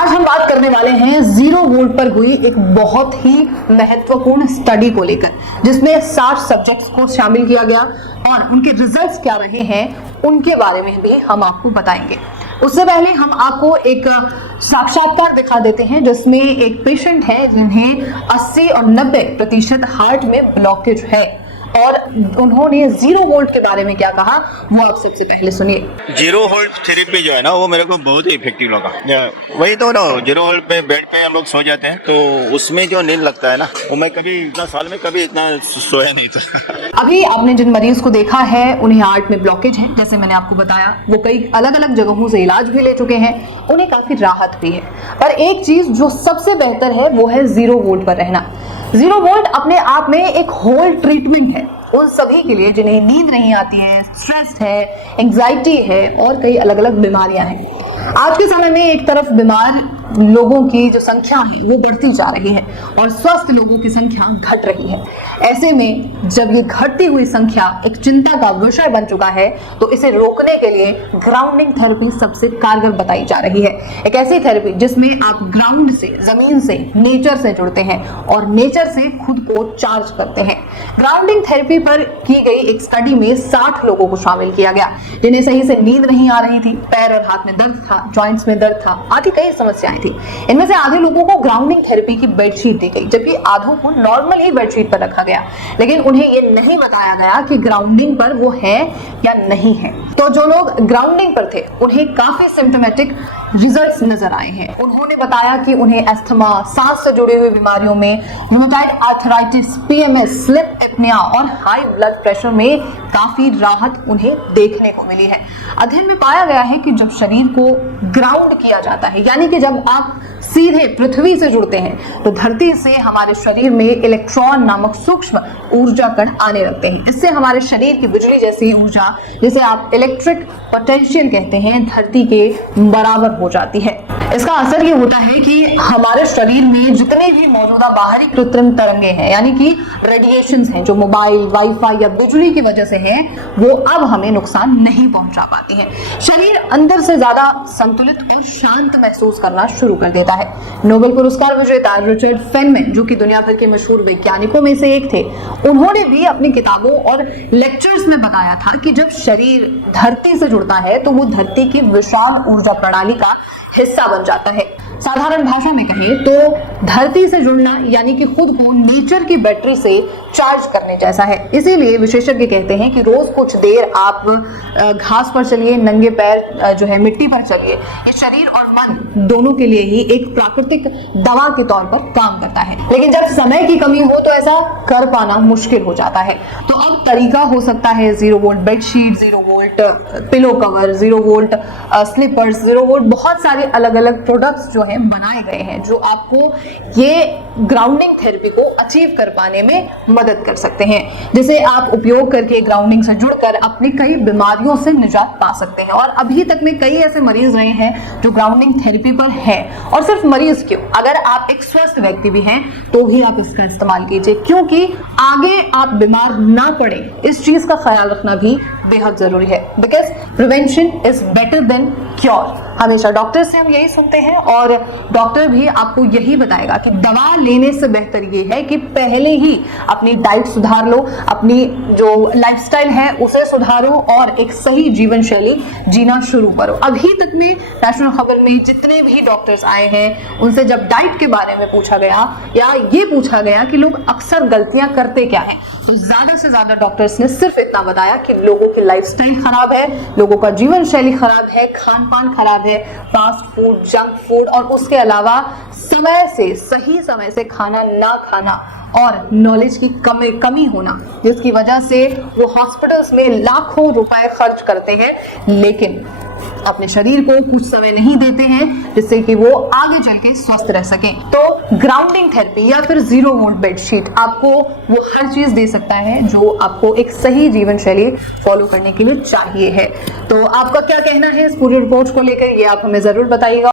आज हम बात करने वाले हैं 0 वोल्ट पर हुई एक बहुत ही महत्वपूर्ण स्टडी को लेकर, जिसमें 60 सब्जेक्ट्स को शामिल किया गया और उनके रिजल्ट्स क्या रहे हैं उनके बारे में भी हम आपको बताएंगे। उससे पहले हम आपको एक साक्षात्कार दिखा देते हैं जिसमें एक पेशेंट है जिन्हें 80 और 90% हार्ट में ब्लॉकेज है और उन्होंने 0 वोल्ट के बारे में क्या कहा वो आप सबसे पहले सुनिए। 0 वोल्ट थेरेपी जो है ना वो मेरे को बहुत ही इफेक्टिव लगा। वही तो ना 0 वोल्ट पे बेड पे हम लोग सो जाते हैं तो उसमें जो नींद लगता है ना वो मैं कभी इतना साल में कभी इतना सोया नहीं था। अभी आपने जिन मरीज को देखा है उन्हें हार्ट में ब्लॉकेज है, जैसे मैंने आपको बताया वो कई अलग अलग जगहों से इलाज भी ले चुके हैं, उन्हें काफी राहत भी है। पर एक चीज जो सबसे बेहतर है वो है 0 वोल्ट पर रहना। 0 वोल्ट अपने आप में एक होल ट्रीटमेंट है उन सभी के लिए जिन्हें नींद नहीं आती है, स्ट्रेस है, एंजाइटी है और कई अलग अलग बीमारियां हैं। आज के समय में एक तरफ बीमार लोगों की जो संख्या है वो बढ़ती जा रही है और स्वस्थ लोगों की संख्या घट रही है। ऐसे में जब ये घटती हुई संख्या एक चिंता का विषय बन चुका है तो इसे रोकने के लिए ग्राउंडिंग थेरेपी सबसे कारगर बताई जा रही है। एक ऐसी थेरेपी जिसमें आप ग्राउंड से, जमीन से, नेचर से जुड़ते हैं और नेचर से खुद को चार्ज करते हैं। ग्राउंडिंग थेरेपी पर की गई एक स्टडी में 60 लोगों को शामिल किया गया जिन्हें सही से नींद नहीं आ रही थी, पैर और हाथ में दर्द था, जॉइंट्स में दर्द था, आदि कई समस्याएं थी। इनमें से आधे लोगों को ग्राउंडिंग थेरेपी की बेडशीट दी गई जबकि आधों को नॉर्मल ही बेडशीट पर रखा गया, लेकिन उन्हें यह नहीं बताया गया कि ग्राउंडिंग पर वो है या नहीं है। तो जो लोग ग्राउंडिंग पर थे उन्हें काफी सिम्टोमेटिक रिजल्ट्स नजर आए हैं। उन्होंने बताया कि उन्हें अस्थमा, सांस से जुड़ी हुई बीमारियों में, rheumatoid arthritis, PMS, sleep apnoea और हाई ब्लड प्रेशर में काफी राहत उन्हें देखने को मिली है। अध्ययन में पाया गया है कि जब शरीर को ग्राउंड किया जाता है, यानी कि जब आप सीधे पृथ्वी से जुड़ते हैं तो धरती से हमारे शरीर में इलेक्ट्रॉन नामक सूक्ष्म ऊर्जा कण आने लगते हैं। इससे हमारे शरीर की बिजली जैसी ऊर्जा, जिसे आप इलेक्ट्रिक पोटेंशियल कहते हैं, धरती के बराबर हो जाती है। इसका असर ये होता है कि हमारे शरीर में जितने भी मौजूदा बाहरी कृत्रिम तरंगे हैं, यानी कि रेडिएशंस हैं जो मोबाइल, वाईफाई या बिजली की वजह से हैं, वो अब हमें नुकसान नहीं पहुंचा पाती हैं। शरीर अंदर से ज्यादा संतुलित और शांत महसूस करना शुरू कर देता है। नोबेल पुरस्कार विजेता रिचर्ड फेनमैन, जो कि दुनिया भर के मशहूर वैज्ञानिकों में से एक थे, उन्होंने भी अपनी किताबों और लेक्चर्स में बताया था कि जब शरीर धरती से जुड़ता है तो वो धरती की विशाल ऊर्जा प्रणाली का हिस्सा बन जाता है। साधारण भाषा में कहें तो धरती से जुड़ना यानी कि खुद को नेचर की बैटरी से चार्ज करने जैसा है। इसीलिए विशेषज्ञ कहते हैं कि रोज कुछ देर आप घास पर चलिए, नंगे पैर जो है मिट्टी पर चलिए। ये शरीर और मन दोनों के लिए ही एक प्राकृतिक दवा के तौर पर काम करता है, लेकिन जब समय की कमी हो तो ऐसा कर पाना मुश्किल हो जाता है। तो अब तरीका हो सकता है 0 volt bedsheet, 0 volt pillow cover, 0 volt slippers, 0 volt, बहुत सारे अलग अलग प्रोडक्ट्स जो हैं बनाए गए हैं जो आपको ये ग्राउंडिंग थेरेपी को अचीव कर पाने में मदद कर सकते हैं, जिसे आप उपयोग करके ग्राउंडिंग से जुड़कर अपनी कई बीमारियों से निजात पा सकते हैं। और अभी तक में कई ऐसे मरीज रहे हैं जो ग्राउंडिंग थेरेपी पर है। और सिर्फ मरीज क्यों, अगर आप एक स्वस्थ व्यक्ति भी हैं तो भी आप इसका इस्तेमाल कीजिए, क्योंकि आगे आप बीमार ना पड़े इस चीज का ख्याल रखना भी बेहद जरूरी है। Because prevention is better than cure. हमेशा डॉक्टर से हम यही सुनते हैं और डॉक्टर भी आपको यही बताएगा कि दवा लेने से बेहतर ये है कि पहले ही अपनी डाइट सुधार लो, अपनी जो लाइफस्टाइल है उसे सुधारो और एक सही जीवन शैली जीना शुरू करो। अभी तक में नेशनल खबर में जितने भी डॉक्टर्स आए हैं उनसे जब डाइट के बारे में पूछा गया या ये पूछा गया कि लोग अक्सर गलतियां करते क्या हैं, तो ज्यादा से ज्यादा डॉक्टर्स ने सिर्फ इतना बताया कि लोगों की लाइफस्टाइल खराब है, लोगों का जीवन शैली खराब है, खान पान खराब है, फास्ट फूड, जंक फूड और उसके अलावा समय से, सही समय से खाना ना खाना और नॉलेज की कमी होना, जिसकी वजह से वो हॉस्पिटल्स में लाखों रुपए खर्च करते हैं लेकिन अपने शरीर को कुछ समय नहीं देते हैं जिससे कि वो आगे चल के स्वस्थ रह सके। तो ग्राउंडिंग थेरेपी या फिर 0 वोल्ट बेडशीट आपको वो हर चीज दे सकता है जो आपको एक सही जीवन शैली फॉलो करने के लिए चाहिए है। तो आपका क्या कहना है इस पूरी रिपोर्ट को लेकर, ये आप हमें जरूर बताइएगा।